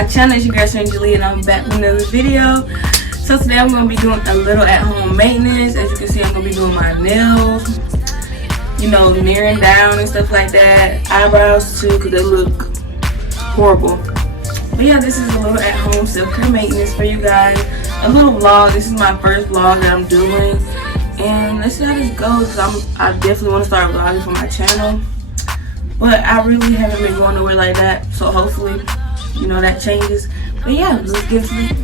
my channel. It's your girl Serenitysjt and I'm back with another video. So today I'm going to be doing a little at-home maintenance. As you can see, I'm going to be doing my nails, you know, nearing down and stuff like that. Eyebrows too, because they look horrible. But yeah, this is a little at-home self-care maintenance for you guys. A little vlog. This is my first vlog that I'm doing. And let's see how this goes, because I definitely want to start vlogging for my channel. But I really haven't been going nowhere like that. So hopefully, you know, that changes. But yeah, let's get started.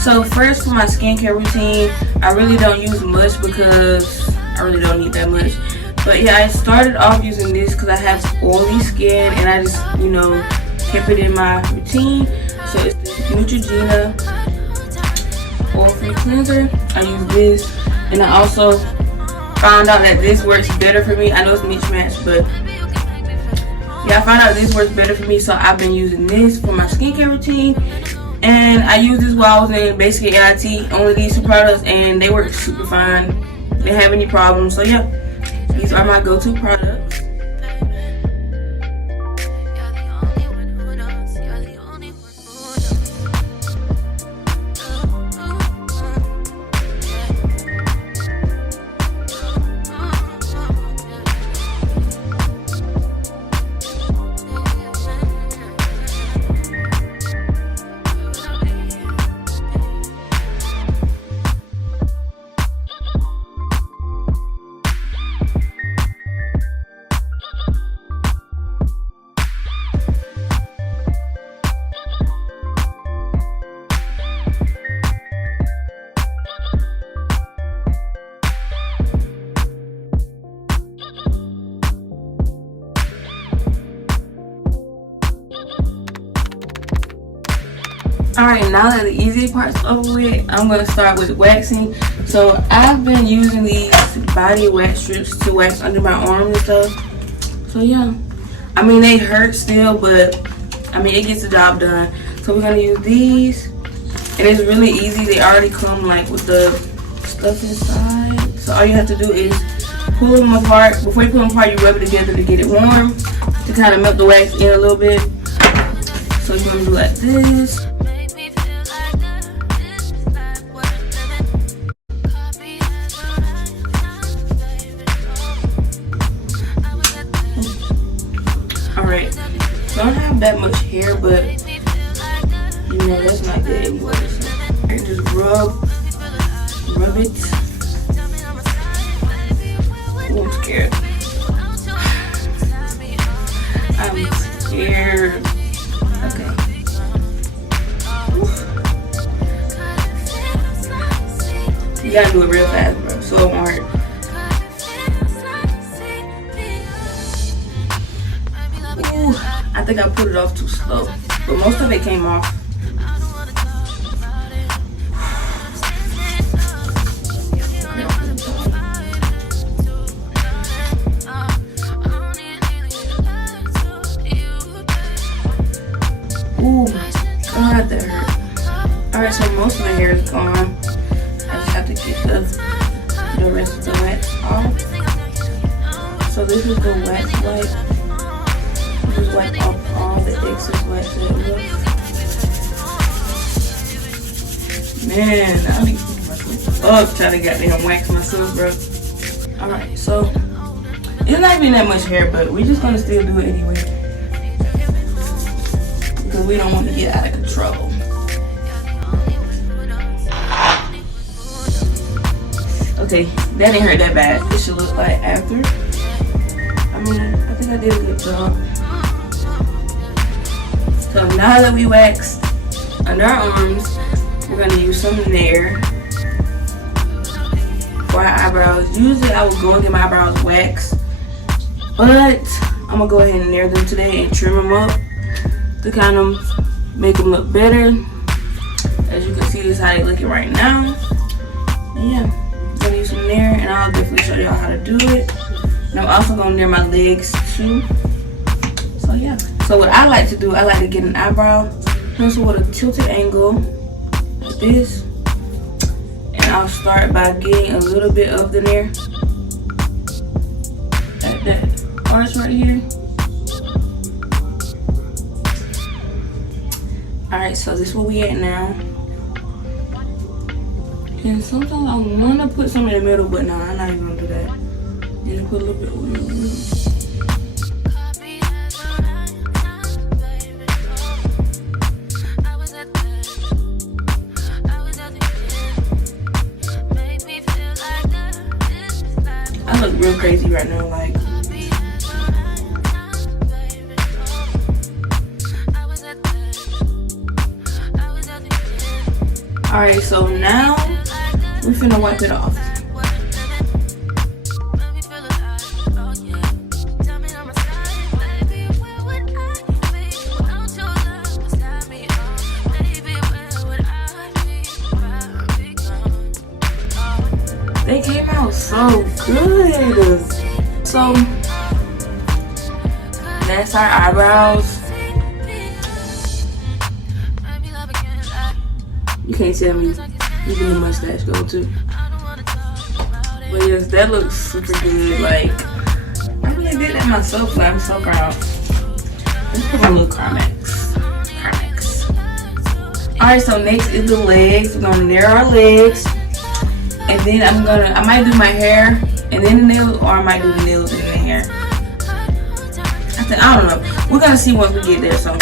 So first, for my skincare routine, I really don't use much because I really don't need that much. But yeah, I started off using this because I have oily skin and I just, you know, kept it in my routine. So it's the Neutrogena oil-free cleanser. I use this, and I also found out that this works better for me. I know it's mismatched, but yeah, I found out this works better for me, so I've been using this for my skincare routine. And I used this while I was in basic AIT, only these two products, and they work super fine. Didn't have any problems. So yeah, these are my go-to products. Alright, now that the easy part's over with, I'm going to start with waxing. So I've been using these body wax strips to wax under my arms and stuff. So yeah, I mean, they hurt still, but I mean, it gets the job done. So we're going to use these, and it's really easy. They already come like with the stuff inside. So all you have to do is pull them apart. Before you pull them apart, you rub it together to get it warm, to kind of melt the wax in a little bit. So you're going to do like this. Alright, so I don't have that much hair, but you know, that's not good anyway. So I just rub it. Oh, I'm scared. I'm scared. Okay. You gotta do it real fast, bro, so it won't hurt. I think I put it off too slow, but most of it came off. Ooh, God, that hurt. Alright, so most of the hair is gone. I just have to get the rest of the wax off. So this is the wax wipe. Just wipe off all the excess wax that left. Man, I be up trying to goddamn wax myself, bro. Alright, so it's not even that much hair, but we're just gonna still do it anyway, because we don't want to get out of control. Okay, that didn't hurt that bad. It should look like after. I mean, I think I did a good job. So now that we waxed under our arms, we're going to use some Nair for our eyebrows. Usually I would go and get my eyebrows waxed, but I'm going to go ahead and Nair them today and trim them up to kind of make them look better. As you can see, this is how they're looking right now. And yeah, I'm going to use some Nair, and I'll definitely show y'all how to do it. And I'm also going to Nair my legs too. So yeah. So what I like to do, I like to get an eyebrow pencil with a tilted angle like this, and I'll start by getting a little bit of the Nair at that arch right here. Alright, so this is where we at now. And sometimes I want to put some in the middle, but no, I'm not even gonna do that. Just put a little bit of oil. I look real crazy right now, like. Alright, so now we're finna wipe it off. They came out so good. So that's our eyebrows. You can't tell me even the mustache go too. But yes, that looks super good. Like, I really did that myself, so I'm so proud. Let's put on a little Carmex. Alright, so next is the legs. We're gonna narrow our legs. And then I might do my hair and then the nails, or I might do the nails and the hair. I don't know. We're gonna see once we get there, so.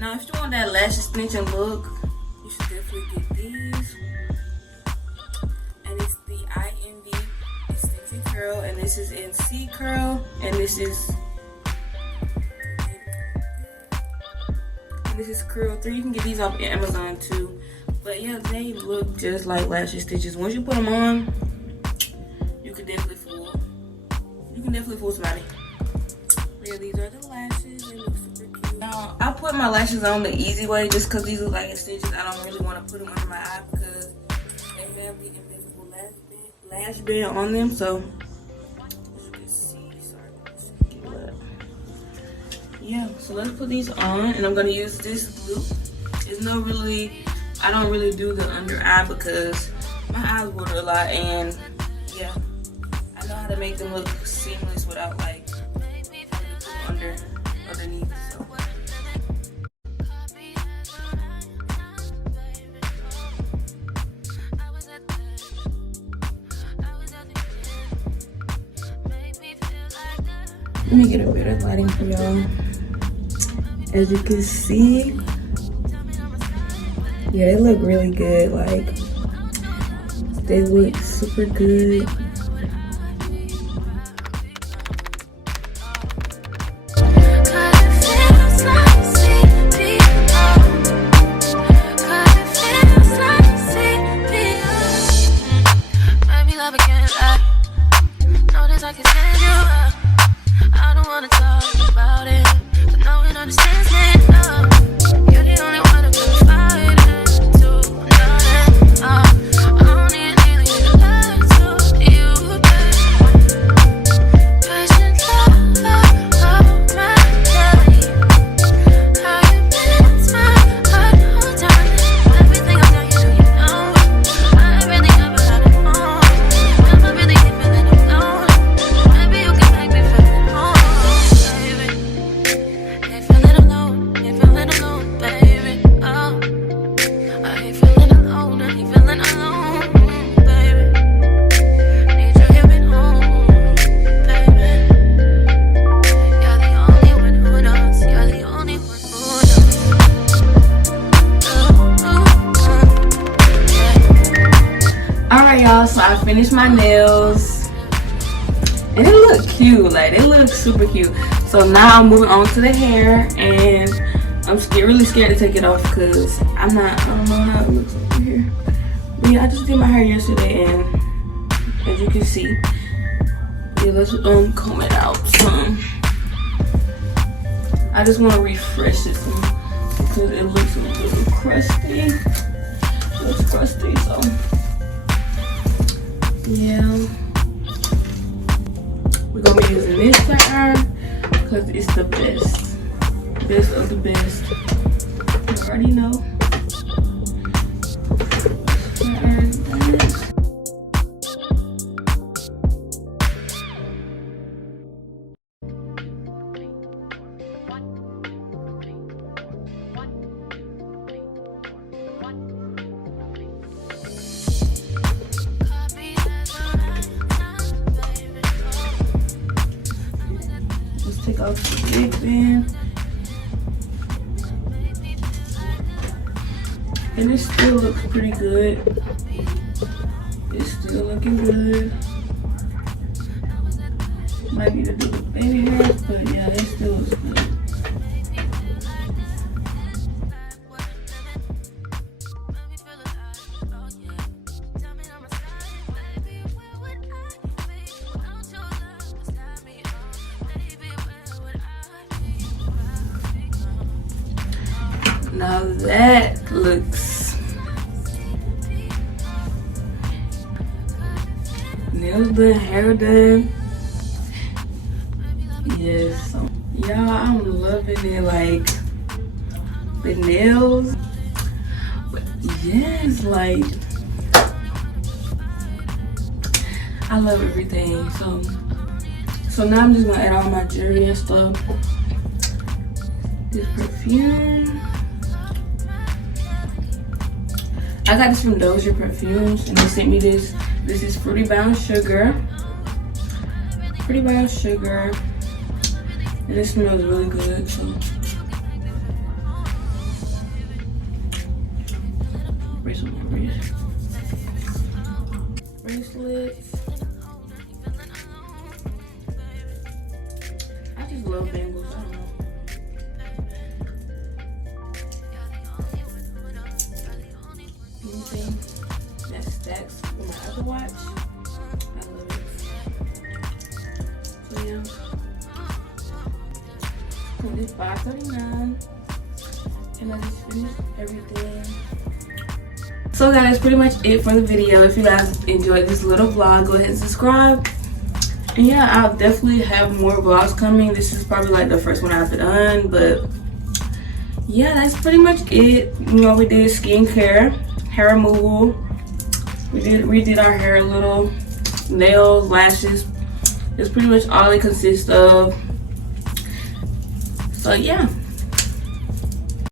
Now, if you want that lash extension look, you should definitely get these. And it's the INV extension curl, and this is in C curl, and this is curl 3. You can get these off Amazon too. But yeah, they look just like lash extensions. Once you put them on, you can definitely fool. You can definitely fool somebody. But yeah, these are the lashes. They look super cute. Now, I put my lashes on the easy way just because these look like extensions. I don't really want to put them under my eye because they have the invisible lash band on them. So, as you can see, yeah, so let's put these on, and I'm going to use this glue. I don't really do the under eye because my eyes water a lot, and yeah, I know how to make them look seamless without like underneath. So. Let me get a better lighting for y'all. As you can see, yeah, they look really good. Like, they look super good. Y'all, so I finished my nails and they look cute. Like, they look super cute. So now I'm moving on to the hair, and I'm scared, really scared to take it off because I don't know how it looks over here. But yeah, I just did my hair yesterday, and as you can see, yeah, let's comb it out some. I just want to refresh it some because it looks a little crusty. It looks crusty, so yeah. We're gonna be using this flat iron because it's the best. Best of the best. You already know. Flat iron this. Take off the big band, and it still looks pretty good. It's still looking good. Might need to do the baby hair, but yeah, it still looks good. Now that looks nails done, hair done. Yes, y'all, I'm loving it. Like the nails, but yes, like I love everything. So now I'm just gonna add all my jewelry and stuff. This perfume. I got this from Doja Perfumes, and they sent me this. This is Fruity Bound Sugar. Fruity Bound Sugar. And it smells really good, so. Bracelets. I just love bangles, I don't know. That stacks with my other watch. I love it. So yeah. And this $5.39. And I just finished everything. So guys, pretty much it for the video. If you guys enjoyed this little vlog, go ahead and subscribe. And yeah, I'll definitely have more vlogs coming. This is probably like the first one I've done, but yeah, that's pretty much it. You know, we did skincare, hair removal. We redid our hair a little, nails, lashes. It's pretty much all it consists of. So yeah.